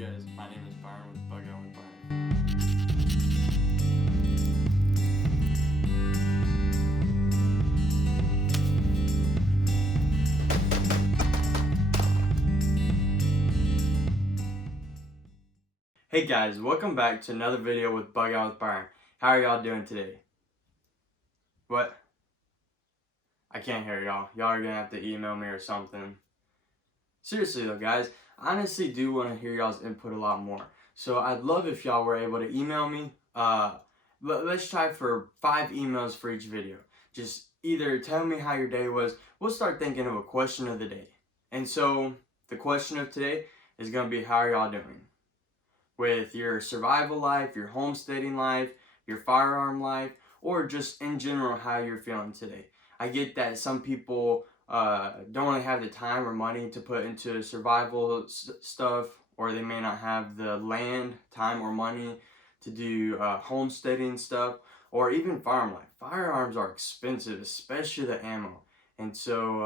guys, my name is Byron with Bug Out with Byron. Hey guys, welcome back to another video with Bug Out with Byron. How are y'all doing today? What? I can't hear y'all. Y'all are gonna have to email me or something. Seriously though, guys, I honestly do want to hear y'all's input a lot more. So I'd love if y'all were able to email me. Let's try for 5 emails for each video. Just either tell me how your day was. We'll start thinking of a question of the day. And so the question of today is gonna be, how are y'all doing? With your survival life, your homesteading life, your firearm life, or just in general how you're feeling today. I get that some people don't really have the time or money to put into survival stuff, or they may not have the land, time, or money to do homesteading stuff, or even firearm life. Firearms are expensive, especially the ammo. And so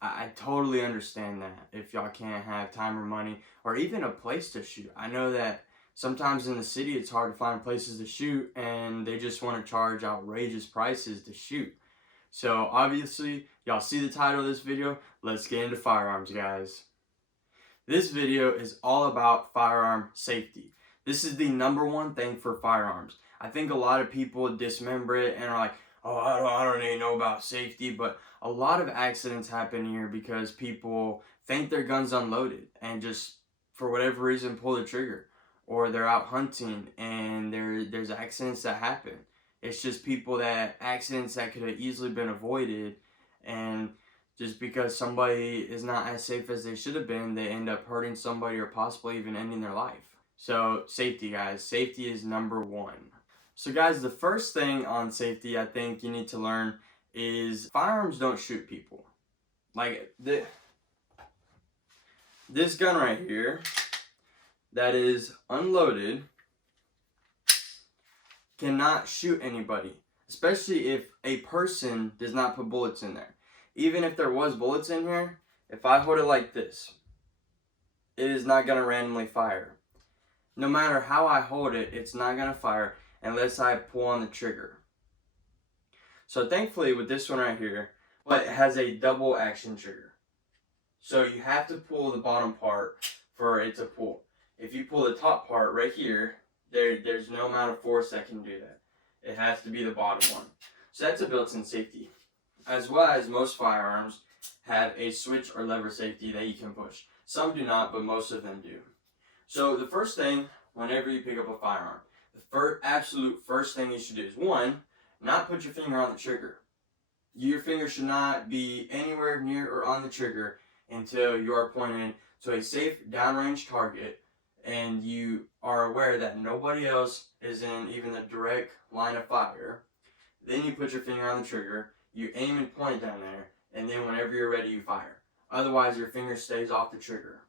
I totally understand that if y'all can't have time or money, or even a place to shoot. I know that sometimes in the city it's hard to find places to shoot, and they just want to charge outrageous prices to shoot. So obviously, y'all see the title of this video. Let's get into firearms, guys. This video is all about firearm safety. This is the #1 thing for firearms. I think a lot of people dismember it and are like, oh, I don't even know about safety, but a lot of accidents happen here because people think their gun's unloaded and just, for whatever reason, pull the trigger. Or they're out hunting and there's accidents that happen. It's just accidents that could have easily been avoided, and just because somebody is not as safe as they should have been, they end up hurting somebody or possibly even ending their life. So safety, guys. Safety is #1. So guys, the first thing on safety I think you need to learn is firearms don't shoot people. Like this gun right here that is unloaded cannot shoot anybody, especially if a person does not put bullets in there. Even if there was bullets in here, if I hold it like this, it is not going to randomly fire. No matter how I hold it, it's not going to fire unless I pull on the trigger. So thankfully with this one right here, it has a double action trigger. So you have to pull the bottom part for it to pull. If you pull the top part right here, there's no amount of force that can do that. It has to be the bottom one. So that's a built-in safety. As well as most firearms have a switch or lever safety that you can push. Some do not, but most of them do. So the first thing, whenever you pick up a firearm, the absolute first thing you should do is, 1, not put your finger on the trigger. Your finger should not be anywhere near or on the trigger until you are pointed to a safe downrange target and you are aware that nobody else is in even the direct line of fire. Then you put your finger on the trigger, you aim and point down there, and then whenever you're ready, you fire. Otherwise, your finger stays off the trigger.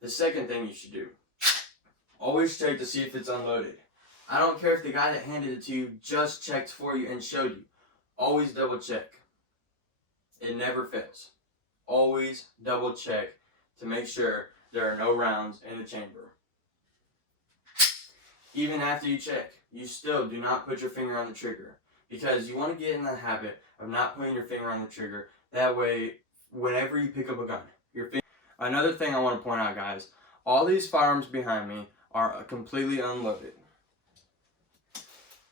The second thing you should do, always check to see if it's unloaded. I don't care if the guy that handed it to you just checked for you and showed you. Always double check. It never fails. Always double check to make sure there are no rounds in the chamber. Even after you check, you still do not put your finger on the trigger, because you want to get in the habit of not putting your finger on the trigger. That way, whenever you pick up a gun, your finger. Another thing I want to point out, guys, all these firearms behind me are completely unloaded.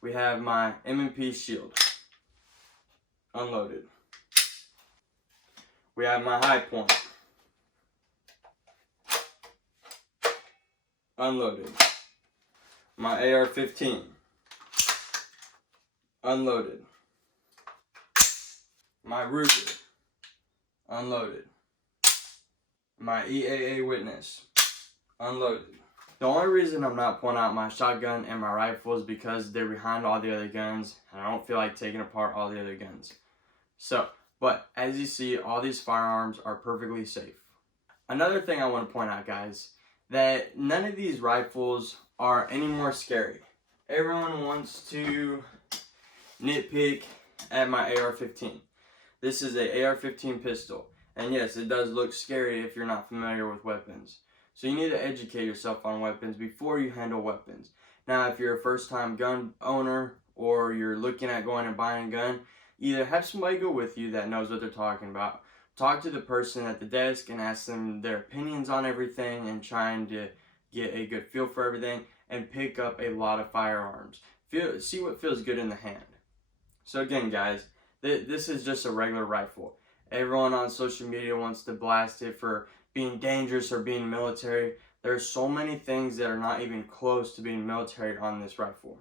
We have my M&P shield, unloaded. We have my high point, unloaded. My AR-15, unloaded. My Ruger, unloaded. My EAA Witness, unloaded. The only reason I'm not pulling out my shotgun and my rifle is because they're behind all the other guns, and I don't feel like taking apart all the other guns. But as you see, all these firearms are perfectly safe. Another thing I want to point out, guys, that none of these rifles are any more scary. Everyone wants to nitpick at my AR-15. This is a AR-15 pistol, and yes, it does look scary if you're not familiar with weapons. So you need to educate yourself on weapons before you handle weapons. Now, if you're a first-time gun owner or you're looking at going and buying a gun, either have somebody go with you that knows what they're talking about. Talk to the person at the desk and ask them their opinions on everything and trying to get a good feel for everything and pick up a lot of firearms. See what feels good in the hand. So again, guys, this is just a regular rifle. Everyone on social media wants to blast it for being dangerous or being military. There's so many things that are not even close to being military on this rifle.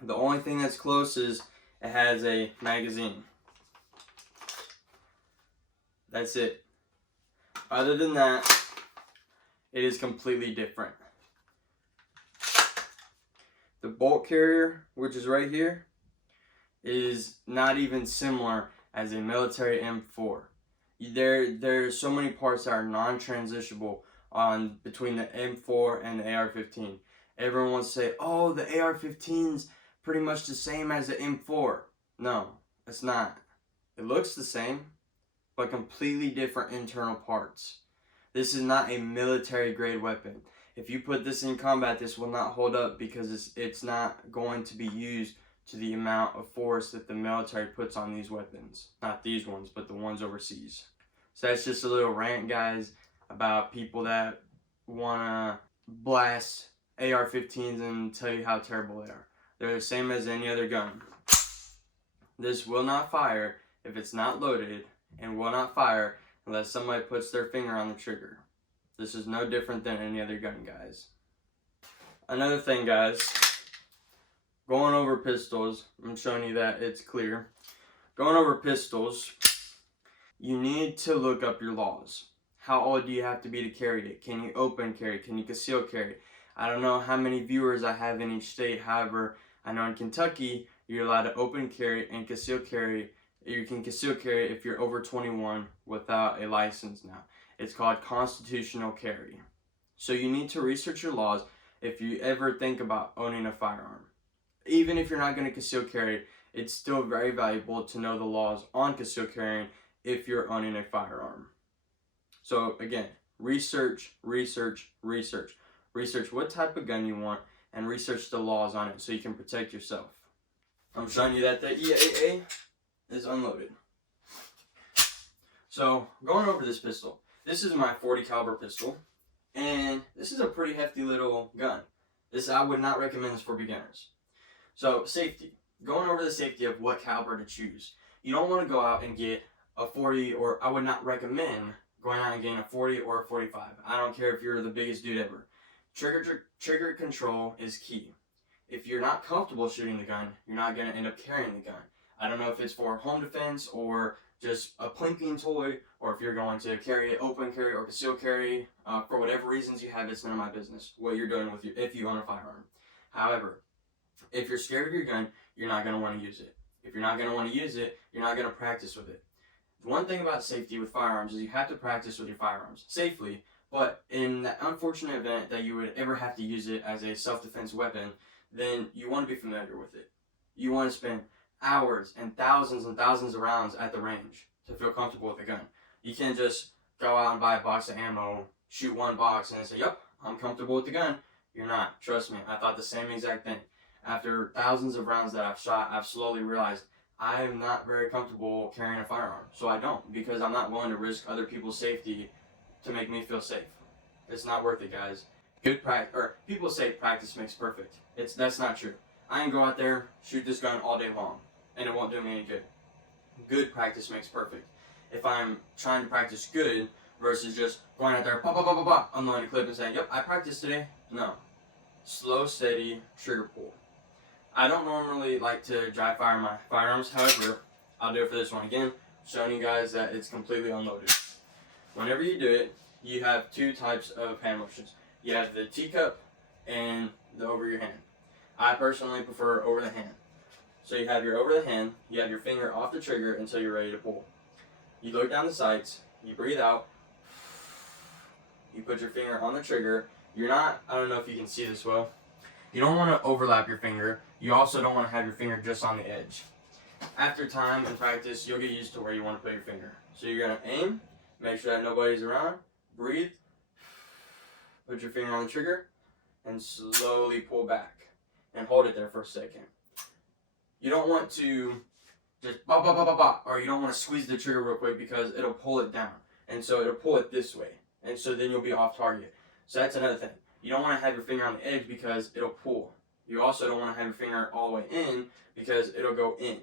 The only thing that's close is it has a magazine. That's it. Other than that, it is completely different. The bolt carrier, which is right here, is not even similar as a military M4. There's so many parts that are non-transitionable on between the M4 and the AR-15. Everyone wants to say, oh, the AR-15's pretty much the same as the M4. No, it's not. It looks the same, but completely different internal parts. This is not a military grade weapon. If you put this in combat, this will not hold up because it's not going to be used to the amount of force that the military puts on these weapons. Not these ones, but the ones overseas. So that's just a little rant, guys, about people that want to blast AR-15s and tell you how terrible they are. They're the same as any other gun. This will not fire if it's not loaded, and will not fire unless somebody puts their finger on the trigger. This is no different than any other gun, guys. Another thing, guys, going over pistols, I'm showing you that it's clear. Going over pistols, you need to look up your laws. How old do you have to be to carry it? Can you open carry? Can you conceal carry? I don't know how many viewers I have in each state. However, I know in Kentucky, you're allowed to open carry and conceal carry. You can conceal carry if you're over 21 without a license now. It's called constitutional carry. So you need to research your laws if you ever think about owning a firearm. Even if you're not going to conceal carry, it's still very valuable to know the laws on conceal carrying if you're owning a firearm. So again, research. Research what type of gun you want and research the laws on it so you can protect yourself. I'm showing you that the EAA is unloaded. So going over this pistol, this is my .40 caliber pistol, and this is a pretty hefty little gun. I would not recommend this for beginners. So safety, going over the safety of what caliber to choose. You don't want to go out and get a 40, or I would not recommend going out and getting a 40 or a 45. I don't care if you're the biggest dude ever. Trigger control is key. If you're not comfortable shooting the gun, you're not going to end up carrying the gun. I don't know if it's for home defense or just a plinking toy, or if you're going to carry it open carry or conceal carry. For whatever reasons you have, it's none of my business what you're doing with if you own a firearm. However, if you're scared of your gun, you're not going to want to use it. If you're not going to want to use it, you're not going to practice with it. One thing about safety with firearms is you have to practice with your firearms safely, but in the unfortunate event that you would ever have to use it as a self-defense weapon, then you want to be familiar with it. You want to spend hours and thousands of rounds at the range to feel comfortable with a gun. You can't just go out and buy a box of ammo, shoot one box, and say, yep, I'm comfortable with the gun. You're not. Trust me, I thought the same exact thing. After thousands of rounds that I've shot, I've slowly realized I'm not very comfortable carrying a firearm. So I don't, because I'm not willing to risk other people's safety to make me feel safe. It's not worth it, guys. People say practice makes perfect. That's not true. I can go out there, shoot this gun all day long, and it won't do me any good. Good practice makes perfect. If I'm trying to practice good versus just going out there, unloading a clip and saying, yep, I practiced today. No. Slow, steady, trigger pull. I don't normally like to dry fire my firearms. However, I'll do it for this one again, showing you guys that it's completely unloaded. Whenever you do it, you have two types of hand motions. You have the teacup and the over your hand. I personally prefer over the hand. So you have your over the hand, you have your finger off the trigger until you're ready to pull. You look down the sights, you breathe out, you put your finger on the trigger. I don't know if you can see this well. You don't want to overlap your finger. You also don't want to have your finger just on the edge. After time and practice, you'll get used to where you want to put your finger. So you're going to aim, make sure that nobody's around, breathe, put your finger on the trigger and slowly pull back and hold it there for a second. You don't want to just ba ba ba ba ba, or you don't want to squeeze the trigger real quick because it'll pull it down, and so it'll pull it this way, and so then you'll be off target. So that's another thing. You don't want to have your finger on the edge because it'll pull. You also don't want to have your finger all the way in because it'll go in.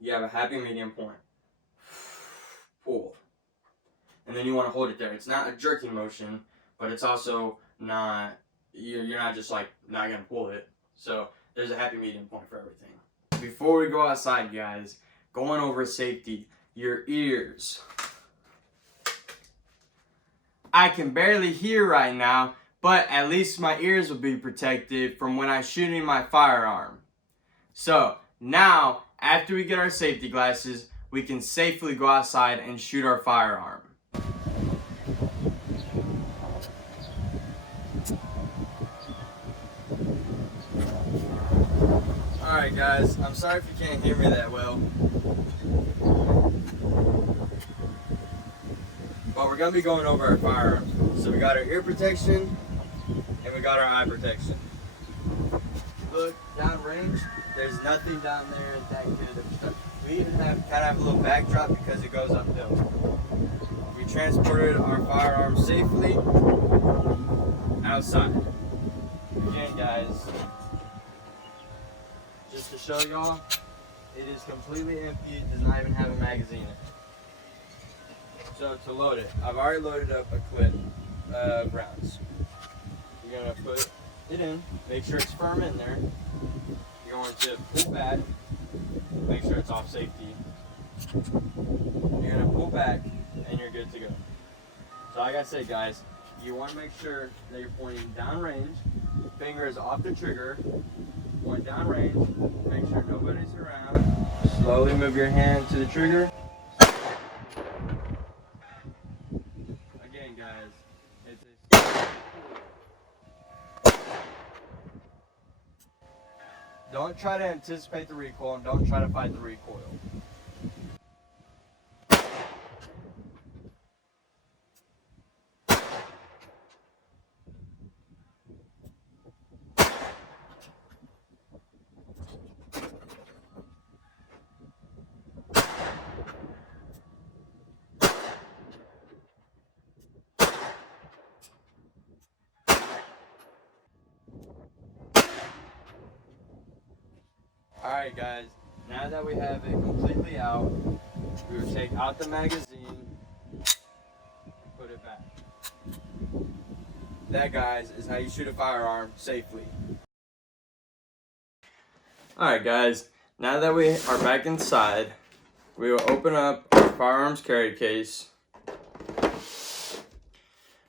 You have a happy medium point. Pull. And then you want to hold it there. It's not a jerking motion, but it's also not, you're not just like not going to pull it. So there's a happy medium point for everything. Before we go outside, guys, going over safety, your ears. I can barely hear right now, but at least my ears will be protected from when I'm shooting my firearm. So now, after we get our safety glasses, we can safely go outside and shoot our firearm. Alright guys, I'm sorry if you can't hear me that well. But we're going to be going over our firearms. So we got our ear protection and we got our eye protection. Look, down range, there's nothing down there that could. We even have a little backdrop because it goes uphill. We transported our firearms safely outside. Again, guys, just to show y'all, it is completely empty. It does not even have a magazine in it. So to load it, I've already loaded up a clip of rounds. You're going to put it in, make sure it's firm in there. You're going to pull back, make sure it's off safety. You're going to pull back and you're good to go. So like I said, guys, you want to make sure that you're pointing down range, finger is off the trigger, point down range, make sure nobody's around. Slowly move your hand to the trigger. Again, guys, don't try to anticipate the recoil and don't try to fight the recoil. Alright guys, now that we have it completely out, we will take out the magazine and put it back. That, guys, is how you shoot a firearm safely. Alright guys, now that we are back inside, we will open up our firearms carry case.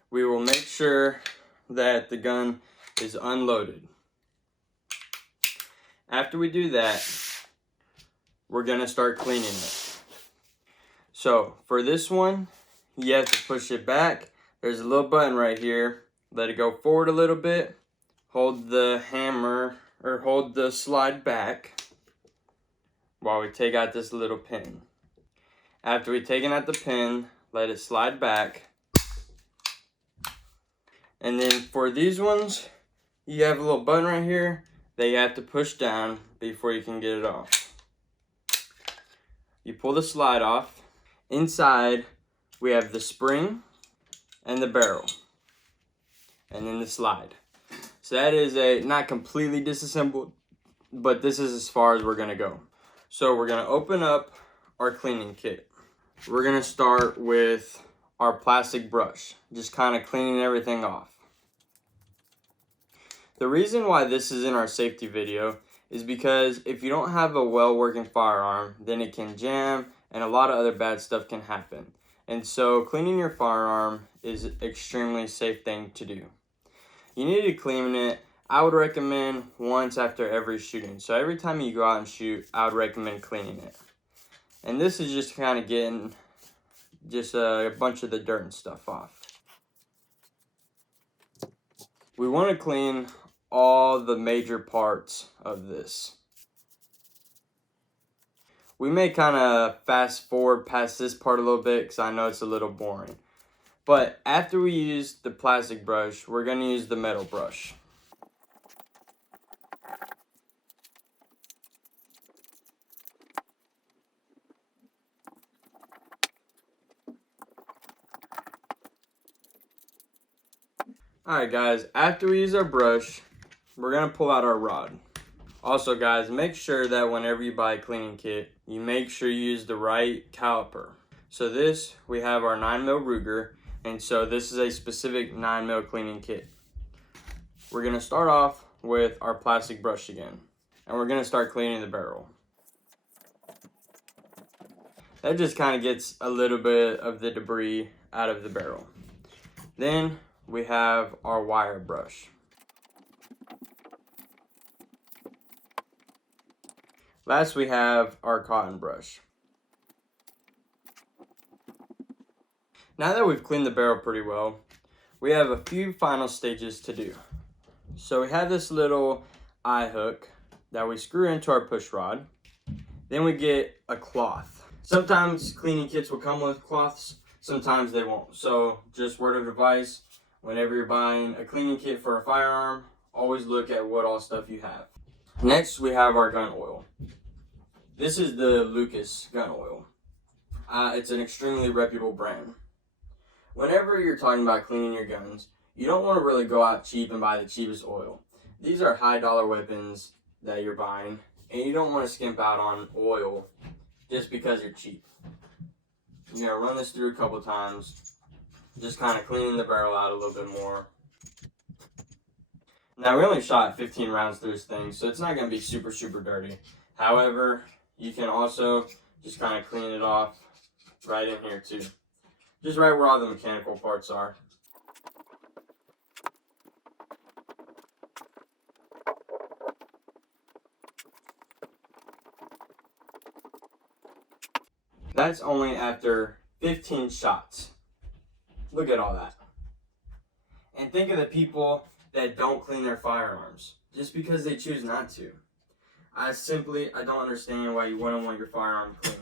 We will make sure that the gun is unloaded. After we do that, we're going to start cleaning it. So for this one, you have to push it back. There's a little button right here. Let it go forward a little bit. Hold the hammer or hold the slide back while we take out this little pin. After we've taken out the pin, let it slide back. And then for these ones, you have a little button right here that you have to push down before you can get it off. You pull the slide off. Inside, we have the spring and the barrel, and then the slide. So that is not completely disassembled, but this is as far as we're gonna go. So we're gonna open up our cleaning kit. We're gonna start with our plastic brush, just kind of cleaning everything off. The reason why this is in our safety video is because if you don't have a well-working firearm, then it can jam and a lot of other bad stuff can happen. And so cleaning your firearm is an extremely safe thing to do. You need to clean it, I would recommend once after every shooting. So every time you go out and shoot, I would recommend cleaning it. And this is just kind of getting just a bunch of the dirt and stuff off. We want to clean all the major parts of this. We may kind of fast forward past this part a little bit because I know it's a little boring. But after we use the plastic brush, we're going to use the metal brush. Alright guys, after we use our brush, we're going to pull out our rod. Also guys, make sure that whenever you buy a cleaning kit, you make sure you use the right caliper. So this, we have our 9mm Ruger, and so this is a specific 9mm cleaning kit. We're going to start off with our plastic brush again, and we're going to start cleaning the barrel. That just kind of gets a little bit of the debris out of the barrel. Then we have our wire brush. Last we have our cotton brush. Now that we've cleaned the barrel pretty well, we have a few final stages to do. So we have this little eye hook that we screw into our push rod. Then we get a cloth. Sometimes cleaning kits will come with cloths, sometimes they won't. So just word of advice, whenever you're buying a cleaning kit for a firearm, always look at what all stuff you have. Next we have our gun oil. This is the Lucas gun oil. It's an extremely reputable brand. Whenever you're talking about cleaning your guns, you don't want to really go out cheap and buy the cheapest oil. These are high dollar weapons that you're buying, and you don't want to skimp out on oil just because you're cheap. You're going to run this through a couple times, just kind of cleaning the barrel out a little bit more. Now we only shot 15 rounds through this thing, so it's not going to be super dirty. However, you can also just kind of clean it off right in here too. Just right where all the mechanical parts are. That's only after 15 shots. Look at all that. And think of the people that don't clean their firearms just because they choose not to. I don't understand why you wouldn't want your firearm clean.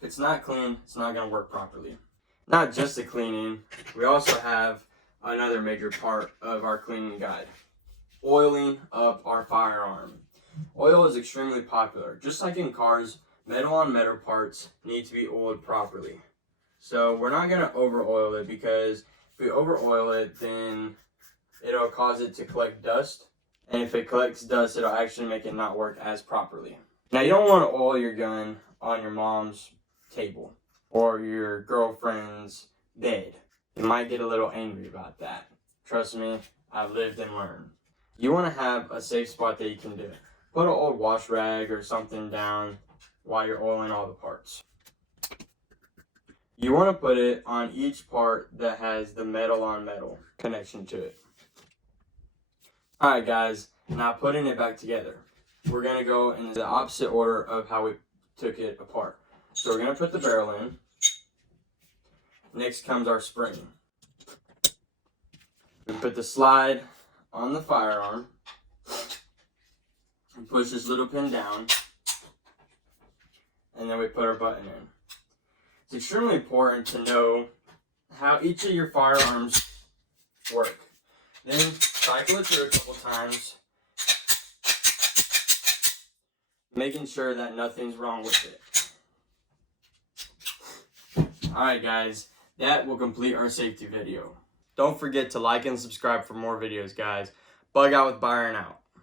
If it's not clean, it's not going to work properly. Not just the cleaning, we also have another major part of our cleaning guide. Oiling up our firearm. Oil is extremely popular. Just like in cars, metal on metal parts need to be oiled properly. So we're not going to over oil it, because if we over oil it, then it'll cause it to collect dust. And if it collects dust, it'll actually make it not work as properly. Now you don't want to oil your gun on your mom's table or your girlfriend's bed. You might get a little angry about that. Trust me, I've lived and learned. You want to have a safe spot that you can do it. Put an old wash rag or something down while you're oiling all the parts. You want to put it on each part that has the metal on metal connection to it. Alright guys, now putting it back together. We're going to go in the opposite order of how we took it apart. So we're going to put the barrel in. Next comes our spring. We put the slide on the firearm and push this little pin down, and then we put our button in. It's extremely important to know how each of your firearms work. Then cycle it through a couple times, making sure that nothing's wrong with it. Alright guys, that will complete our safety video. Don't forget to like and subscribe for more videos guys. Bug out with Byron out.